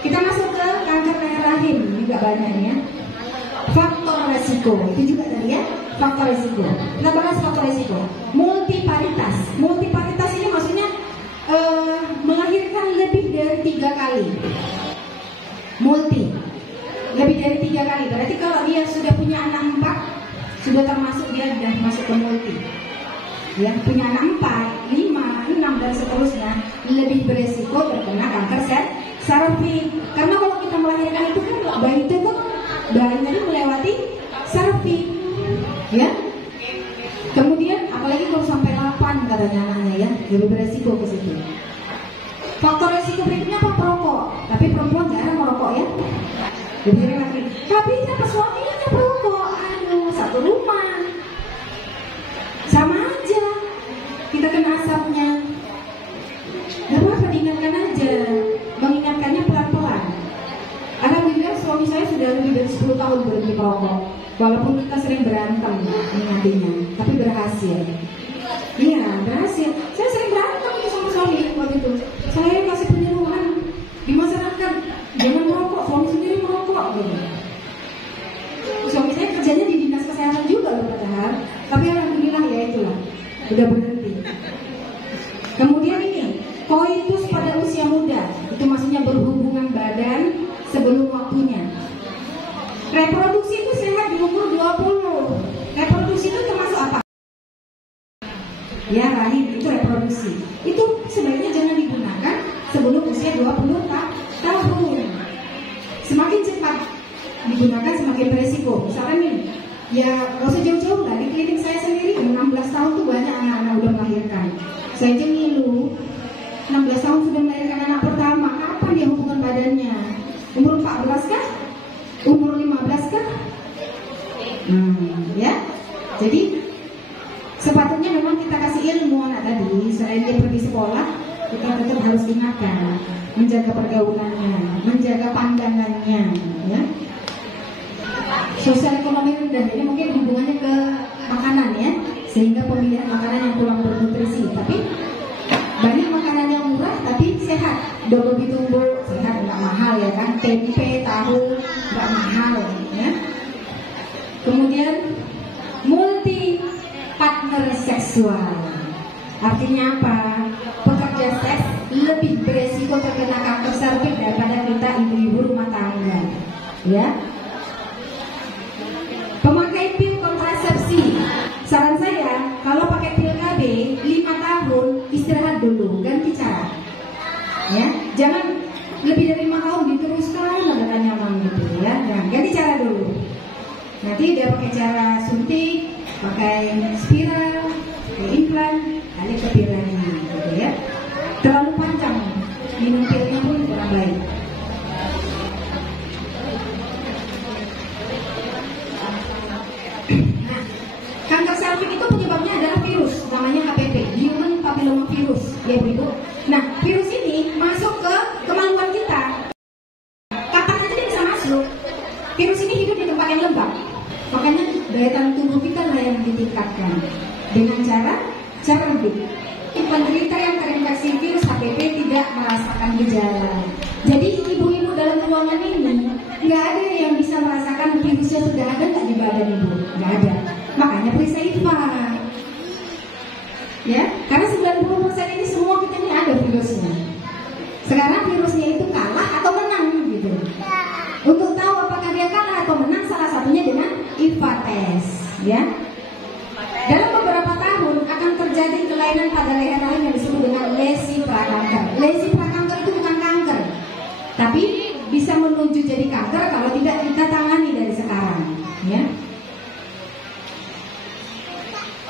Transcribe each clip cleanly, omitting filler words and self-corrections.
Kita masuk ke kanker leher rahim, juga banyak ya. Faktor resiko, itu juga tadi ya, faktor resiko. Kita bahas faktor resiko. Multiparitas. Multiparitas ini maksudnya melahirkan lebih dari 3 kali. Multi, lebih dari 3 kali. Berarti kalau dia sudah punya anak 4, sudah termasuk dia sudah masuk ke multi. Ya, punya anak 4, 5, 6 dan seterusnya lebih beresiko terkena kanker serviks. Karena kalau kita melahirkan itu kan bayi itu kan bayinya melewati serviks, ya. Kemudian apalagi kalau sampai 8 katanya anaknya ya, lebih beresiko ke situ. Faktor resiko berikutnya apa? Perokok. Tapi perempuan jarang merokok ya. Lebih laki. Tapi siapa suaminya perokok? Aduh, satu rumah. Sama aja. Kita kena asapnya. Gak apa-apa, diingatkan aja. Mengingatkannya pelan-pelan. Alhamdulillah suami saya sudah lebih dari 10 tahun berhenti merokok. Walaupun kita sering berantem mengingatinya, tapi berhasil. Iya, berhasil. Saya sering berantem sama suami waktu itu. Saya kasih penyuluhan di masyarakat, jangan merokok, suami sendiri merokok gitu. Suami saya kerjanya di dinas kesehatan juga loh padahal, tapi alhamdulillah ya itulah, udah berhenti. Kemudian ini, koitus pada usia muda, itu maksudnya berhubungan badan sebelum waktunya. Reproduksi itu sehat di umur 20. Reproduksi itu termasuk apa? Ya, rahim itu reproduksi. Itu sebaiknya jangan digunakan sebelum usia 20 tahun. Semakin cepat digunakan semakin beresiko. Misalkan nih, ya nggak usah jauh-jauh lah. Di klinik saya sendiri 16 tahun tuh banyak anak-anak udah melahirkan. Saya aja ngilu, 16 tahun sudah melahirkan anak pertama. Kapan dia hubungan badannya? Umur 14 kah? Umur 15 kah? Ya. Jadi sepatutnya memang kita kasih ilmu anak tadi. Selain dia pergi sekolah, kita tetap harus ingatkan, menjaga pergaulannya, menjaga pandangannya, ya. Sosial ekonomi rendah ini mungkin hubungannya ke makanan ya, sehingga pemilihan makanan yang kurang bernutrisi. Tapi banyak makanan yang murah tapi sehat. Double bitumbur sehat, nggak mahal ya kan. Tempe, tahu nggak mahal ya. Kemudian multi partner seksual. Artinya apa? Pekerja seks lebih beresiko terkena kanker serviks daripada kita ibu-ibu rumah tangga. Ya. Pemakai pil kontrasepsi. Saran saya, kalau pakai pil KB 5 tahun istirahat dulu, ganti cara. Ya, jangan lebih dari 5 tahun diteruskan nggak nyaman gitu ya. Nah, ganti cara dulu. Nanti dia pakai cara suntik, pakai spiral, pakai implan, kali ke pil lagi, gitu ya. Terlalu panjang, minum pilnya pun kurang baik. Nah, kanker serviks itu penyebabnya adalah virus, namanya HPV, Human Papilloma Virus, ya Bu. Nah, virus ini masuk ke kemaluan kita. Kapan aja dia bisa masuk? Virus ini hidup di tempat yang lembab. Makanya daya tahan tubuh kita lah yang ditingkatkan dengan cara lebih. Penderita yang terinfeksi virus HPV tidak merasakan gejala. Jadi ibu-ibu dalam ruangan ini nggak ada yang bisa merasakan virusnya sudah ada nggak di badan ibu, nggak ada. Makanya periksa IFA. Ya, karena 90% ini semua kita ini ada virusnya. Sekarang virusnya itu kalah atau menang gitu. Untuk tahu apakah dia kalah atau menang, salah satunya dengan IFA test, ya. Dalam beberapa tahun akan terjadi kelainan pada leher rahim yang disebut dengan lesi prakanker. Lesi prakanker itu bukan kanker, tapi bisa menuju jadi kanker kalau tidak kita tangani dari sekarang, ya.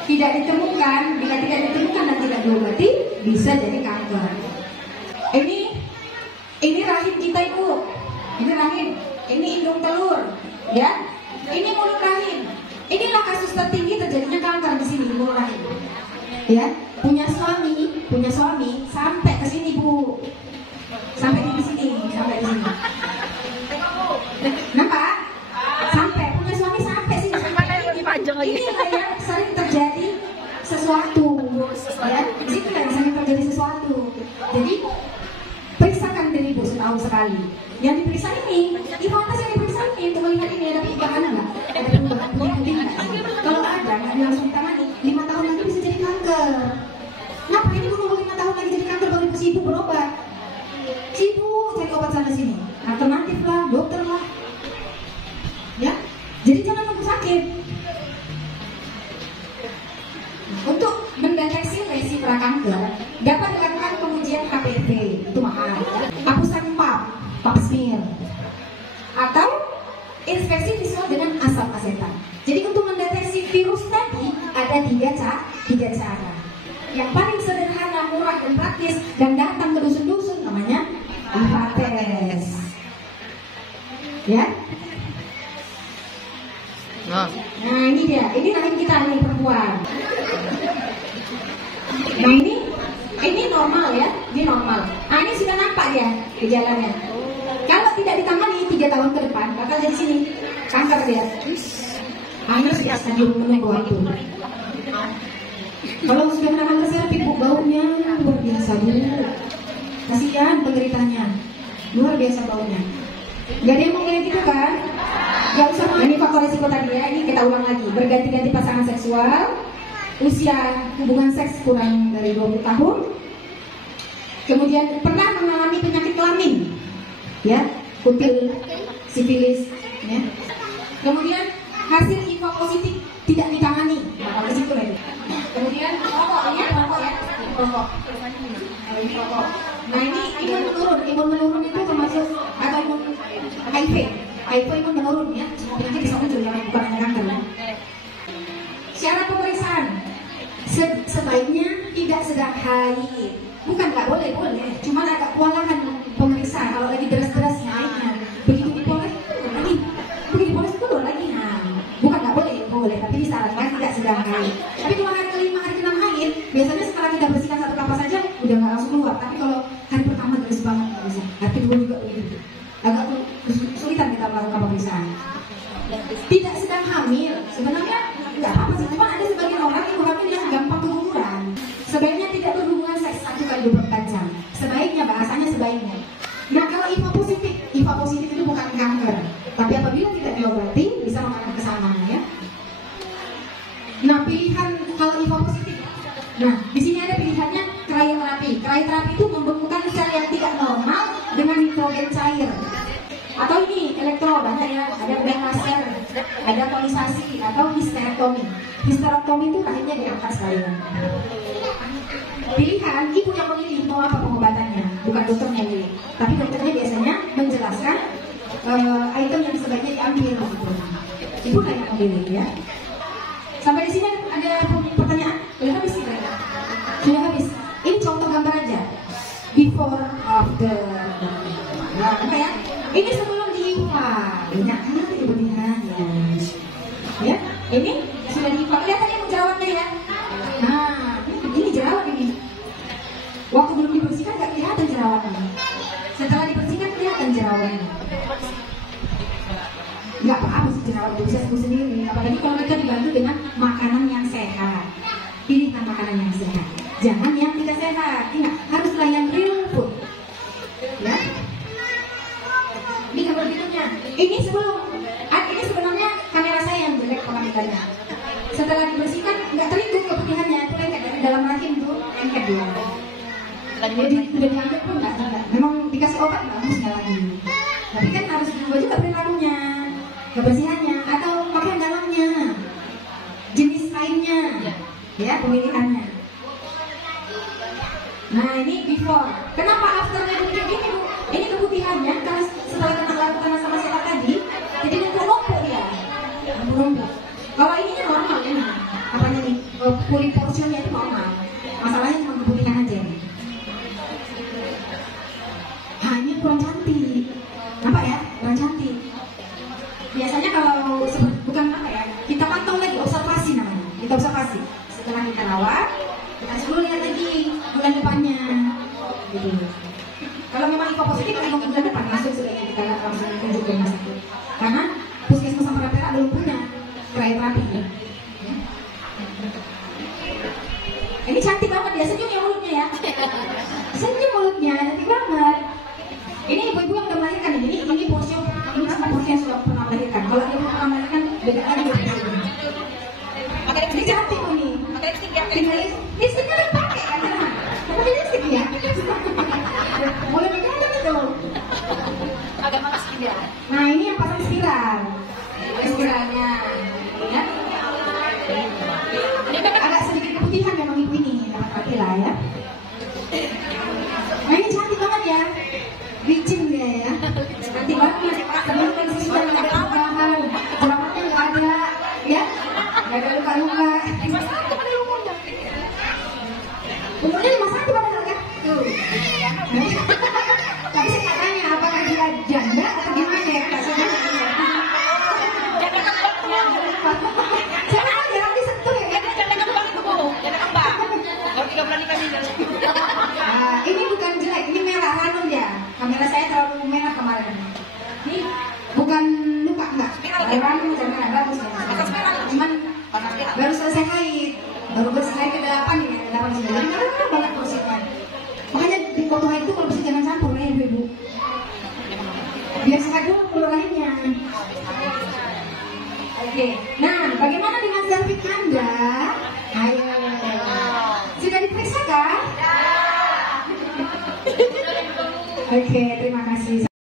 Tidak ditemukan, bila tidak ditemukan dan tidak diobati, bisa jadi kanker. Ini rahim kita ibu, ini rahim, ini indung telur, ya. Ini mulut rahim. Inilah kasus tertinggi terjadinya kanker di sini di mulut rahim. Ya, punya suami sampai ke sini bu, sampai di sini, sampai di sini. Nampak? Sampai punya suami sampai sini. Inilah yang sering terjadi sesuatu, ya. Inilah yang sering terjadi sesuatu. Jadi periksakan diri bu setahun sekali. Yang diperiksa ini, IFA yang diperiksa ini untuk melihat ini ada perubahan nggak? Ada perubahan putih nggak? Kalau ada, nggak langsung ditangani. 5 tahun lagi bisa jadi kanker. Kenapa ini menunggu 5 tahun lagi jadi kanker baru sibuk berobat? Sibuk cari obat sana sini, alternatif lah, dokter lah. Ya, jadi jangan nunggu sakit. Untuk mendeteksi lesi prakanker dapat dilakukan pengujian HPV, itu mahal. Hapusan pap smear, atau inspeksi visual dengan asam asetat. Jadi untuk mendeteksi virus tadi ada tiga cara. Yang paling sederhana, murah dan praktis dan datang ke dusun-dusun namanya IFA test. Ya. Nah ini dia, ini rahim kita nih perempuan. Nah ini normal ya, ini normal. Nah ini sudah nampak ya gejalanya. Kalau tidak ditangani 3 tahun ke depan bakal jadi sini kanker dia. Nah ini sudah stadium menunggu waktu. Kalau sudah kena kanker serviks, baunya luar biasa bu. Kasihan penderitanya, luar biasa baunya. Gak ada yang mau kayak gitu kan? Gak usah. Ini faktor risiko tadi ya, ini kita ulang lagi. Berganti-ganti pasangan seksual, usia hubungan seks kurang dari 20 tahun, kemudian pernah mengalami penyakit kelamin, ya, kutil, sifilis, ya. Kemudian hasil IFA positif tidak ditangani, bakal ke situ lagi. Kemudian rokok ya. Nah ini imun menurun itu termasuk atau imun HIV imun menurun ya, semua penyakit bisa muncul, jangan bukan hanya kanker ya. Syarat pemeriksaan sebaiknya tidak sedang haid, bukan nggak boleh, cuman agak kewalahan pemeriksa kalau lagi deras-derasnya airnya, begitu dipoles keluar lagi, bukan nggak boleh, tapi disarankan tidak sedang haid. Tapi kalau hari kelima, hari keenam haid, biasanya setelah kita bersihkan 1 kapas saja udah nggak langsung keluar. Tapi kalau hari pertama deras banget nggak bisa, hari kedua juga begitu, agak kesulitan kita melakukan pemeriksaan. Tidak sedang hamil, sebenarnya nggak apa-apa sih, cuma ada sebagian orang ibu hamil yang gampang keguguran. Sebaiknya tidak berhubungan seks 1 kali 24 jam. Sebaiknya, bahasanya sebaiknya. Nah kalau IFA positif itu bukan kanker, tapi apabila tidak diobati bisa mengarah ke sana ya. Nah pilihan kalau IFA positif, nah di sini ada pilihannya cryoterapi. Cryoterapi itu membekukan sel yang tidak normal dengan nitrogen cair. Atau ini elektro, banyak ya, ada bedah laser, ada tonisasi atau histerektomi. Histerektomi itu rahimnya diangkat sekalian. Pilihan ibu yang memilih mau apa pengobatannya, bukan dokternya milih. Tapi dokternya biasanya menjelaskan item yang sebaiknya diambil gitu. Ibu lah yang memilih ya. Sampai di sini ada pertanyaan? Sudah habis sih? Sudah habis. Ini contoh gambar aja. Before, after. Nah, apa ya? Ini sebelum diIFA. Banyak kan kelebihannya. Ya, ini sudah diIFA. Lihat tadi jerawatnya ya. Nah, ini jerawat ini. Waktu belum dibersihkan nggak kelihatan jerawatnya. Setelah dibersihkan kelihatan jerawatnya. Nggak apa-apa sih jerawat itu bisa sembuh sendiri. Apalagi kalau kita dibantu dengan makanan yang sehat. Pilihkan makanan yang sehat. Jangan yang tidak sehat. Ingat, haruslah yang real food. Ya. Ini gambar berikutnya. Ini sebenarnya kamera saya yang jelek pengamitannya. Setelah dibersihkan nggak terlihat keputihannya, itu lengket dari dalam rahim tuh lengket dia. Jadi udah diambil pun nggak. Memang dikasih obat bagusnya lagi. Tapi kan harus diubah juga perilakunya, kebersihannya, atau pakaian dalamnya, jenis kainnya, ya pemilihannya. Nah ini before. Kenapa afternya begini bu? Ini keputihannya karena setelah kita lakukan sama sehat tadi, jadi numpuk dia, numpuk. Kalau ini normal ya, apanya nih? Kulit portionnya itu normal. Masalahnya cuma keputihan aja. Hanya kurang cantik. Apa ya? Kurang cantik. Biasanya kalau bukan apa ya? Kita pantau lagi, observasi namanya. Kita observasi. Setelah kita rawat, kita suruh lihat lagi bulan depannya. Gitu. Kalau memang IFA positif, kalau bulan depan masuk sebaiknya kita langsung tunjuk ke rumah sakit. Karena puskesmas sama Pera belum punya cryoterapi. Ya. Lipstiknya pakai kan? Pakai lipstik ya? Boleh dijaga itu. Agak malas dia. Nah ini yang pasang spiral. Spiralnya, ya. Agak sedikit keputihan memang ibu ini, laki lah ya. Nah ini cantik banget ya, licin dia ya, cantik banget. Sebelum kan sudah nggak ada perubahan, jerawatnya nggak ada, ya, nggak ada luka-luka. Umurnya 51 padahal kan? Tuh. Tapi saya tanya apakah dia janda atau gimana ya? Saya jarang disentuh ya. Jangan kembang itu bu, jangan kembang. Kalau 3 bulan nikah ini. Ini bukan jelek, ini merah ranum ya. Kamera saya terlalu merah kemarin. Ini bukan luka enggak? Ranum dan merah bagus ya. Cuman baru selesai haid, baru bersih haid ke-8 ini, ke-8 sudah. Jadi merah banget bersihnya. Makanya di foto haid itu kalau bersih jangan campur ya ibu. Biar sehat dulu keluar lainnya. Oke, nah bagaimana dengan selfie Anda? Ayo, sudah diperiksa kan? Oke, terima